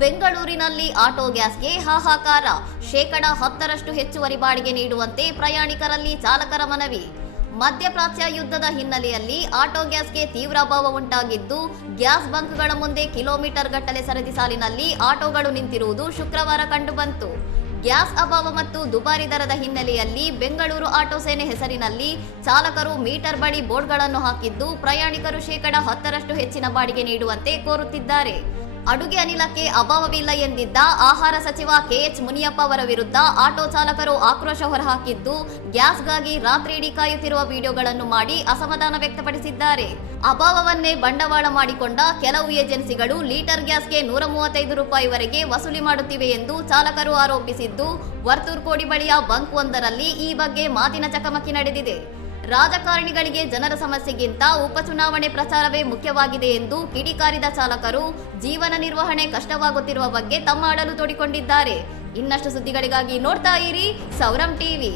ಬೆಂಗಳೂರಿನಲ್ಲಿ ಆಟೋ ಗ್ಯಾಸ್ಗೆ ಹಾಹಾಕಾರ. 10% ಹೆಚ್ಚುವರಿ ಬಾಡಿಗೆ ನೀಡುವಂತೆ ಪ್ರಯಾಣಿಕರಲ್ಲಿ ಚಾಲಕರ ಮನವಿ. ಮಧ್ಯಪ್ರಾಚ್ಯ ಯುದ್ಧದ ಹಿನ್ನೆಲೆಯಲ್ಲಿ ಆಟೋ ಗ್ಯಾಸ್ಗೆ ತೀವ್ರ ಅಭಾವ ಉಂಟಾಗಿದ್ದು, ಗ್ಯಾಸ್ ಬಂಕ್ಗಳ ಮುಂದೆ ಕಿಲೋಮೀಟರ್ ಗಟ್ಟಲೆ ಸರದಿ ಸಾಲಿನಲ್ಲಿ ಆಟೋಗಳು ನಿಂತಿರುವುದು ಶುಕ್ರವಾರ ಕಂಡುಬಂತು. ಗ್ಯಾಸ್ ಅಭಾವ ಮತ್ತು ದುಬಾರಿ ದರದ ಹಿನ್ನೆಲೆಯಲ್ಲಿ ಬೆಂಗಳೂರು ಆಟೋ ಸೇನೆ ಹೆಸರಿನಲ್ಲಿ ಚಾಲಕರು ಮೀಟರ್ ಬಳಿ ಬೋರ್ಡ್ಗಳನ್ನು ಹಾಕಿದ್ದು, ಪ್ರಯಾಣಿಕರು 10% ಹೆಚ್ಚಿನ ಬಾಡಿಗೆ ನೀಡುವಂತೆ ಕೋರುತ್ತಿದ್ದಾರೆ. ಅಡುಗೆ ಅನಿಲಕ್ಕೆ ಅಭಾವವಿಲ್ಲ ಎಂದಿದ್ದ ಆಹಾರ ಸಚಿವ ಕೆಎಚ್ ಮುನಿಯಪ್ಪ ಅವರ ವಿರುದ್ಧ ಆಟೋ ಚಾಲಕರು ಆಕ್ರೋಶ ಹೊರಹಾಕಿದ್ದು, ಗ್ಯಾಸ್ಗಾಗಿ ರಾತ್ರಿಯಿಡೀ ಕಾಯುತ್ತಿರುವ ವಿಡಿಯೋಗಳನ್ನು ಮಾಡಿ ಅಸಮಾಧಾನ ವ್ಯಕ್ತಪಡಿಸಿದ್ದಾರೆ. ಅಭಾವವನ್ನೇ ಬಂಡವಾಳ ಮಾಡಿಕೊಂಡ ಕೆಲವು ಏಜೆನ್ಸಿಗಳು ಲೀಟರ್ ಗ್ಯಾಸ್ಗೆ 135 ರೂಪಾಯಿವರೆಗೆ ವಸೂಲಿ ಮಾಡುತ್ತಿವೆ ಎಂದು ಚಾಲಕರು ಆರೋಪಿಸಿದ್ದು, ವರ್ತೂರ್ ಕೋಡಿ ಬಳಿಯ ಬಂಕ್ ಒಂದರಲ್ಲಿ ಈ ಬಗ್ಗೆ ಮಾತಿನ ಚಕಮಕಿ ನಡೆದಿದೆ. ರಾಜಕಾರಣಿಗಳಿಗೆ ಜನರ ಸಮಸ್ಯೆಗಿಂತ ಉಪಚುನಾವಣೆ ಪ್ರಚಾರವೇ ಮುಖ್ಯವಾಗಿದೆ ಎಂದು ಕಿಡಿಕಾರಿದ ಚಾಲಕರು ಜೀವನ ನಿರ್ವಹಣೆ ಕಷ್ಟವಾಗುತ್ತಿರುವ ಬಗ್ಗೆ ತಮ್ಮ ಅಳಲು ತೋಡಿಕೊಂಡಿದ್ದಾರೆ. ಇನ್ನಷ್ಟು ಸುದ್ದಿಗಳಿಗಾಗಿ ನೋಡ್ತಾ ಇರಿ ಸೌರಂ ಟಿವಿ.